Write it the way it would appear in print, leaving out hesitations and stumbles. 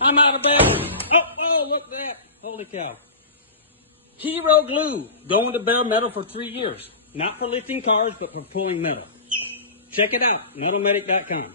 I'm out of batteries. Oh, look at that. Holy cow. Hero glue. Going to bare metal for 3 years. Not for lifting cars, but for pulling metal. Check it out. metalmedic.com.